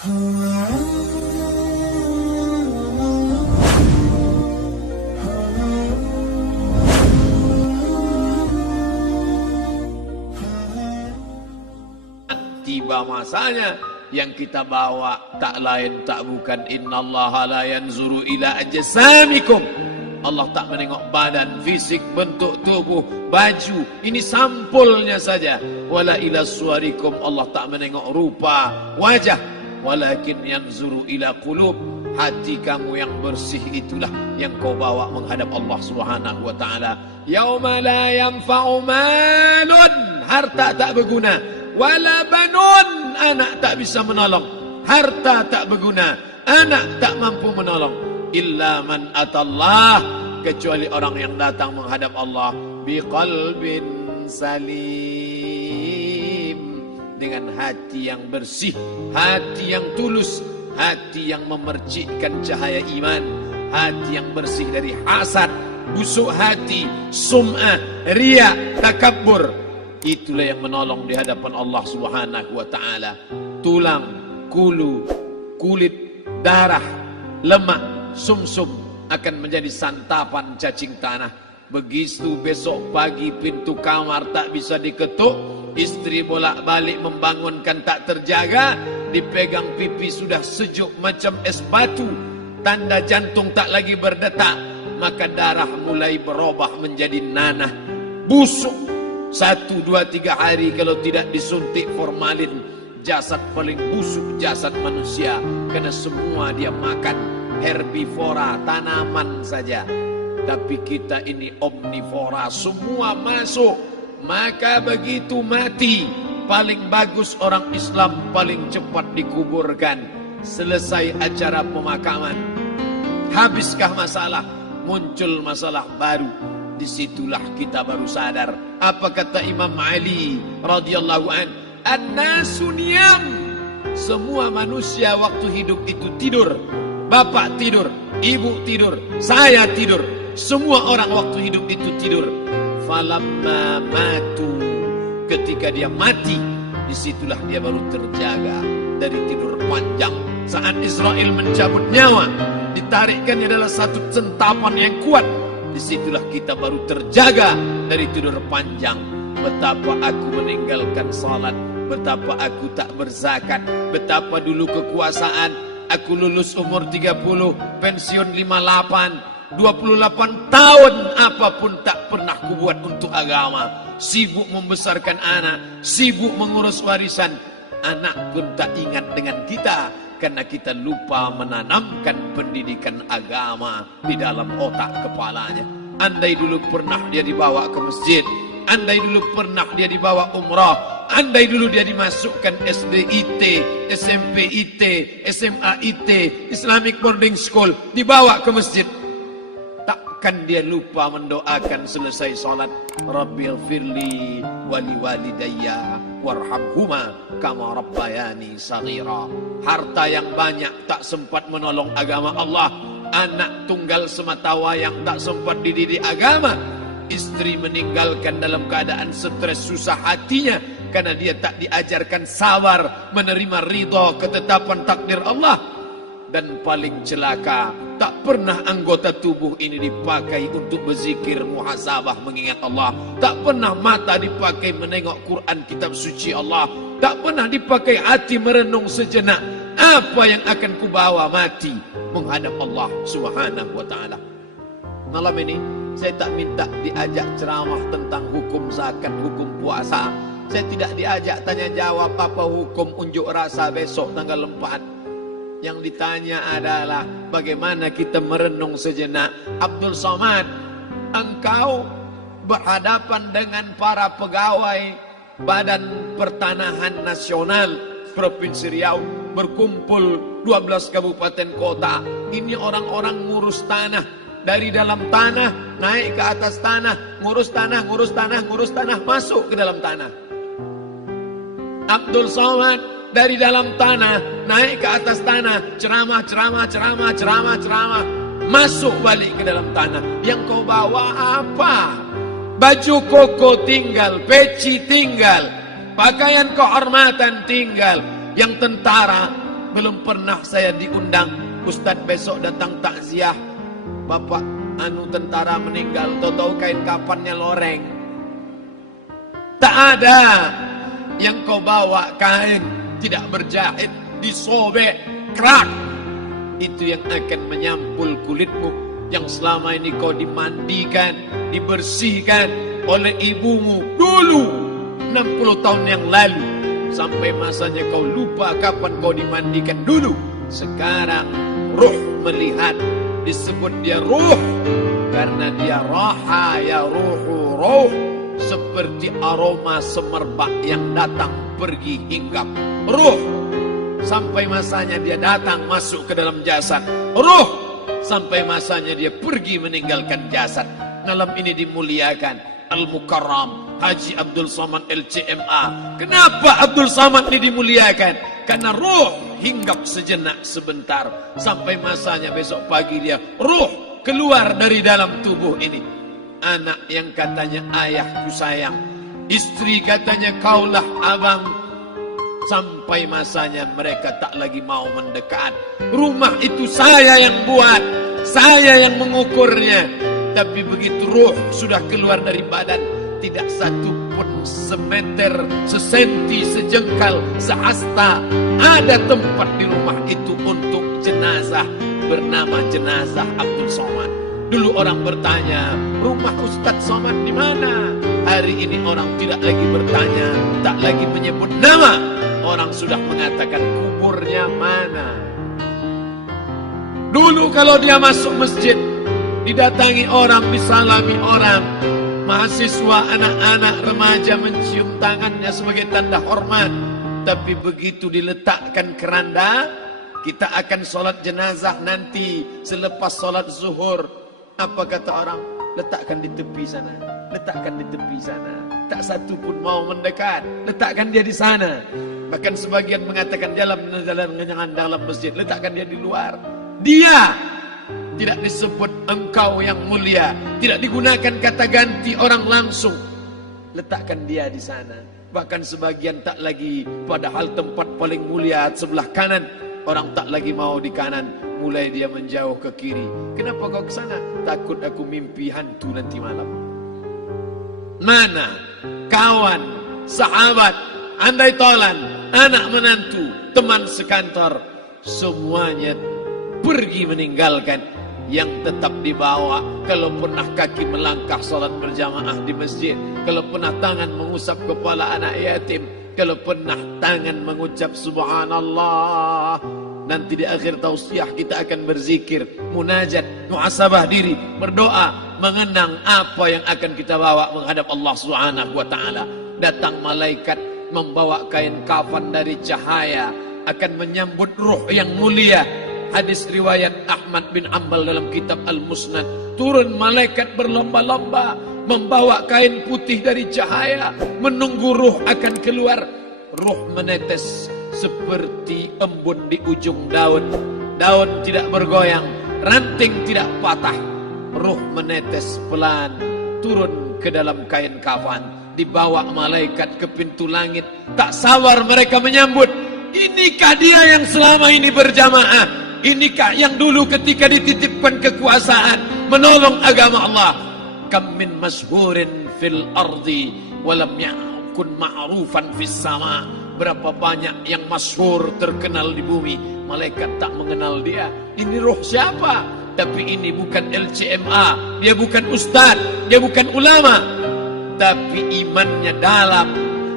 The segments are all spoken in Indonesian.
Tiba masanya yang kita bawa tak lain tak bukan innallaha la yanzuru ila ajsamikum. Allah tak menengok badan, fisik, bentuk tubuh, baju. Ini sampulnya saja. Wala ila suwarikum. Allah tak menengok rupa, wajah. Walakin yanzuru ila qulub. Hati kamu yang bersih itulah yang kau bawa menghadap Allah Subhanahu wa taala. Yauma la yanfa'u malun. Harta tak berguna. Wala banun. Anak tak bisa menolong. Harta tak berguna. Anak tak mampu menolong. Illa man atallah, kecuali orang yang datang menghadap Allah biqalbin salim, dengan hati yang bersih, hati yang tulus, hati yang memercikkan cahaya iman, hati yang bersih dari hasad, busuk hati, sum'ah, riya, takabbur. Itulah yang menolong di hadapan Allah Subhanahu wa taala. Tulang, kulu, kulit, darah, lemak, sumsum akan menjadi santapan cacing tanah. Begitu besok pagi pintu kamar tak bisa diketuk, istri bolak-balik membangunkan tak terjaga, dipegang pipi sudah sejuk macam es batu, tanda jantung tak lagi berdetak, maka darah mulai berubah menjadi nanah, busuk. 1, 2, 3 hari kalau tidak disuntik formalin, jasad paling busuk jasad manusia, karena semua dia makan herbivora, tanaman saja. Tapi kita ini omnivora, semua masuk. Maka begitu mati, paling bagus orang Islam paling cepat dikuburkan. Selesai acara pemakaman, habiskah masalah, muncul masalah baru. Disitulah kita baru sadar. Apa kata Imam Ali radhiyallahu an? An-nasu niyam. Semua manusia waktu hidup itu tidur. Bapak tidur, ibu tidur, saya tidur. Semua orang waktu hidup itu tidur. Falamma matu, ketika dia mati, disitulah dia baru terjaga dari tidur panjang. Saat Israel mencabut nyawa, ditarikkannya adalah satu centapan yang kuat. Disitulah kita baru terjaga dari tidur panjang. Betapa aku meninggalkan salat, betapa aku tak berzakat, betapa dulu kekuasaan. Aku lulus umur 30, pensiun 58, 28 tahun apapun tak pernah kubuat untuk agama. Sibuk membesarkan anak, sibuk mengurus warisan. Anak pun tak ingat dengan kita, karena kita lupa menanamkan pendidikan agama di dalam otak kepalanya. Andai dulu pernah dia dibawa ke masjid, andai dulu pernah dia dibawa umrah, andai dulu dia dimasukkan SD IT, SMP IT, SMA IT, Islamic Boarding School, dibawa ke masjid, takkan dia lupa mendoakan selesai sholat, Rabbighfirli wali walidayya warhamhuma kama rabbayani saghira. Harta yang banyak tak sempat menolong agama Allah. Anak tunggal semata wayang tak sempat dididik agama. Istri meninggalkan dalam keadaan stres susah hatinya karena dia tak diajarkan sabar menerima ridha ketetapan takdir Allah. Dan paling celaka, tak pernah anggota tubuh ini dipakai untuk berzikir, muhasabah, mengingat Allah. Tak pernah mata dipakai menengok Quran, kitab suci Allah. Tak pernah dipakai hati merenung sejenak, apa yang akan kubawa mati menghadap Allah Subhanahu wa ta'ala. Malam ini saya tak minta diajak ceramah tentang hukum zakat, hukum puasa. Saya tidak diajak tanya jawab apa hukum unjuk rasa besok tanggal 4. Yang ditanya adalah bagaimana kita merenung sejenak. Abdul Somad, engkau berhadapan dengan para pegawai Badan Pertanahan Nasional Provinsi Riau, berkumpul 12 kabupaten kota. Ini orang-orang ngurus tanah, dari dalam tanah naik ke atas tanah, ngurus tanah, ngurus tanah, ngurus tanah, masuk ke dalam tanah. Abdul Somad dari dalam tanah naik ke atas tanah, ceramah, ceramah, ceramah, ceramah, ceramah, masuk balik ke dalam tanah. Yang kau bawa apa? Baju koko tinggal, peci tinggal, pakaian kehormatan tinggal. Yang tentara Belum pernah saya diundang, Ustadz besok datang takziah, Bapak tentara meninggal, tahu-tahu kain kafannya loreng. Tak ada. Yang kau bawa kain tidak berjahit, disobek, kerak. Itu yang akan menyampul kulitmu, yang selama ini kau dimandikan, dibersihkan oleh ibumu dulu 60 tahun yang lalu. Sampai masanya kau lupa kapan kau dimandikan dulu. Sekarang ruh melihat, disebut dia ruh karena dia raha ya ruhu ruh, seperti aroma semerbak yang datang pergi hinggap. Ruh sampai masanya dia datang masuk ke dalam jasad. Ruh sampai masanya dia pergi meninggalkan jasad. Malam ini dimuliakan Al-Mukarram Haji Abdul Somad LCMA. Kenapa Abdul Somad ini dimuliakan? Karena ruh hinggap sejenak sebentar, sampai masanya besok pagi dia ruh keluar dari dalam tubuh ini. Anak yang katanya ayahku sayang, istri katanya kaulah abang, sampai masanya mereka tak lagi mau mendekat. Rumah itu saya yang buat, saya yang mengukurnya. Tapi begitu ruh sudah keluar dari badan, tidak satu pun semeter, sesenti, sejengkal, sehasta ada tempat di rumah itu untuk jenazah bernama jenazah Abdul Somad. Dulu orang bertanya, rumah Ustadz Somad di mana? Hari ini orang tidak lagi bertanya, tak lagi menyebut nama. Orang sudah mengatakan kuburnya mana. Dulu kalau dia masuk masjid, didatangi orang, disalami orang, mahasiswa, anak-anak, remaja mencium tangannya sebagai tanda hormat. Tapi begitu diletakkan keranda, kita akan sholat jenazah nanti selepas sholat zuhur. Apa kata orang? Letakkan di tepi sana, letakkan di tepi sana. Tak satu pun mau mendekat, letakkan dia di sana. Bahkan sebagian mengatakan jalan dalam masjid, letakkan dia di luar. Dia tidak disebut engkau yang mulia, tidak digunakan kata ganti orang langsung. Letakkan dia di sana. Bahkan sebagian tak lagi, padahal tempat paling mulia sebelah kanan, orang tak lagi mau di kanan, mulai dia menjauh ke kiri. Kenapa kau ke sana? Takut aku mimpi hantu nanti malam. Mana kawan, sahabat, andai tolan, anak menantu, teman sekantor, semuanya pergi meninggalkan. Yang tetap dibawa, kalau pernah kaki melangkah salat berjamaah di masjid, kalau pernah tangan mengusap kepala anak yatim, kalau pernah tangan mengucap subhanallah. Nanti di akhir tausiah kita akan berzikir, munajat, muhasabah diri, berdoa, mengenang apa yang akan kita bawa menghadap Allah Subhanahu wa taala. Datang malaikat membawa kain kafan dari cahaya, akan menyambut ruh yang mulia. Hadis riwayat Ahmad bin Ambal dalam kitab Al-Musnad. Turun malaikat berlomba-lomba membawa kain putih dari cahaya, menunggu ruh akan keluar. Ruh menetes seperti embun di ujung daun. Daun tidak bergoyang, ranting tidak patah. Ruh menetes pelan turun ke dalam kain kafan, dibawa malaikat ke pintu langit. Tak sabar mereka menyambut. Inikah dia yang selama ini berjamaah? Inikah yang dulu ketika dititipkan kekuasaan menolong agama Allah? Kam min masyhurin fil ardi walam yakun ma'rufan fis sama. Berapa banyak yang masyhur terkenal di bumi, malaikat tak mengenal dia. Ini roh siapa? Tapi ini bukan LCMA, dia bukan ustaz, dia bukan ulama, tapi imannya dalam.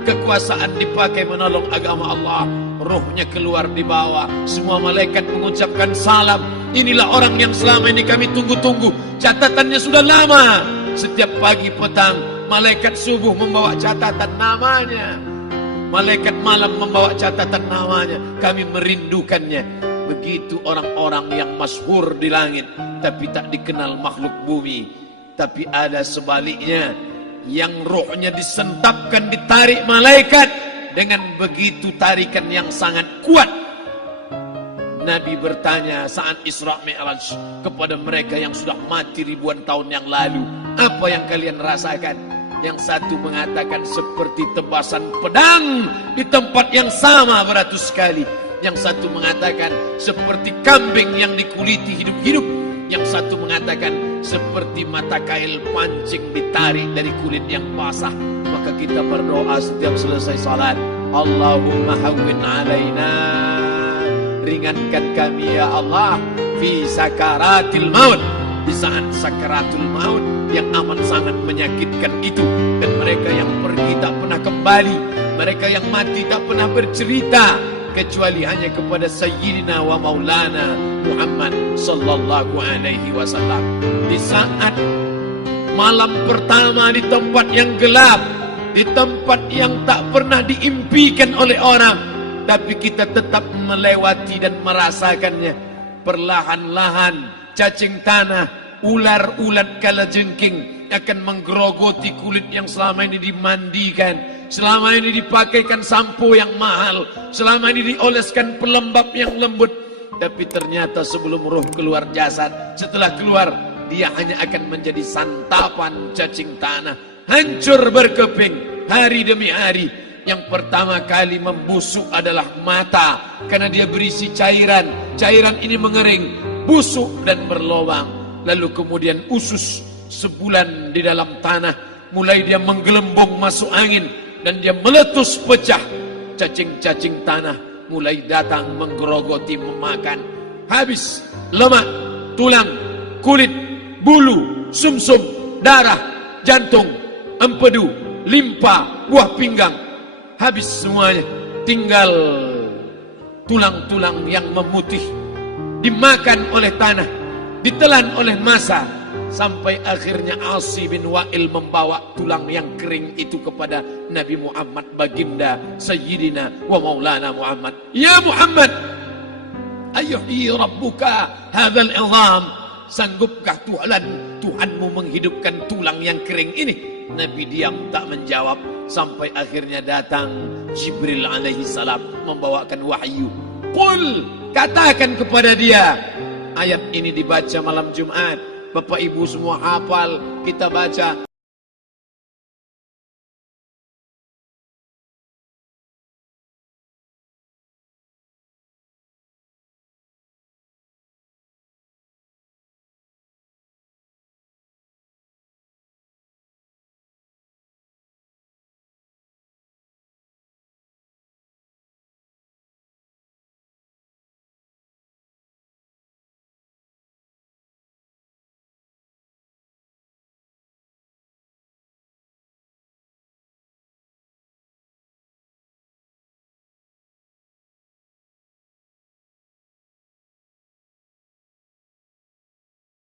Kekuasaan dipakai menolong agama Allah, rohnya keluar di bawah. Semua malaikat mengucapkan salam. Inilah orang yang selama ini kami tunggu-tunggu. Catatannya sudah lama. Setiap pagi petang, malaikat subuh membawa catatan namanya, malaikat malam membawa catatan namanya. Kami merindukannya. Begitu orang-orang yang masyhur di langit, tapi tak dikenal makhluk bumi. Tapi ada sebaliknya, yang rohnya disentapkan, ditarik malaikat dengan begitu tarikan yang sangat kuat. Nabi bertanya saat Isra Mi'raj kepada mereka yang sudah mati ribuan tahun yang lalu, apa yang kalian rasakan? Yang satu mengatakan seperti tebasan pedang di tempat yang sama beratus kali. yang satu mengatakan seperti kambing yang dikuliti hidup-hidup, yang satu mengatakan seperti mata kail pancing ditarik dari kulit yang basah. Maka kita berdoa setiap selesai salat, Allahumma hawwin alaina, ringankan kami ya Allah, fi sakaratil maut, di saat sakaratul maut yang amat sangat menyakitkan itu. Dan mereka yang pergi tak pernah kembali, mereka yang mati tak pernah bercerita kecuali hanya kepada Sayyidina wa Maulana Muhammad sallallahu alaihi wasallam. Di saat malam pertama di tempat yang gelap, di tempat yang tak pernah diimpikan oleh orang, tapi kita tetap melewati dan merasakannya. Perlahan-lahan cacing tanah, ular-ulat kalajengking akan menggerogoti kulit yang selama ini dimandikan, selama ini dipakaikan sampo yang mahal, selama ini dioleskan pelembab yang lembut. Tapi ternyata sebelum roh keluar jasad, setelah keluar, dia hanya akan menjadi santapan cacing tanah, hancur berkeping hari demi hari. Yang pertama kali membusuk adalah mata, karena dia berisi cairan. Cairan ini mengering, busuk dan berlubang. Lalu kemudian usus sebulan di dalam tanah, mulai dia menggelembung masuk angin dan dia meletus pecah. Cacing-cacing tanah mulai datang menggerogoti, memakan. Habis lemak, tulang, kulit, bulu, sumsum, darah, jantung, empedu, limpa, buah pinggang. Habis semuanya, tinggal tulang-tulang yang memutih, dimakan oleh tanah, ditelan oleh massa, sampai akhirnya Asi bin Wa'il membawa tulang yang kering itu kepada Nabi Muhammad, baginda Sayyidina wa Maulana Muhammad. Ya Muhammad, ayuhyi rabbuka hadzal izam, sanggupkah Tuhanmu menghidupkan tulang yang kering ini? Nabi diam tak menjawab, sampai akhirnya datang Jibril alaihi salam membawakan wahyu. Qul, katakan kepada dia. Ayat ini dibaca malam Jumat, Bapak Ibu semua hafal, kita baca.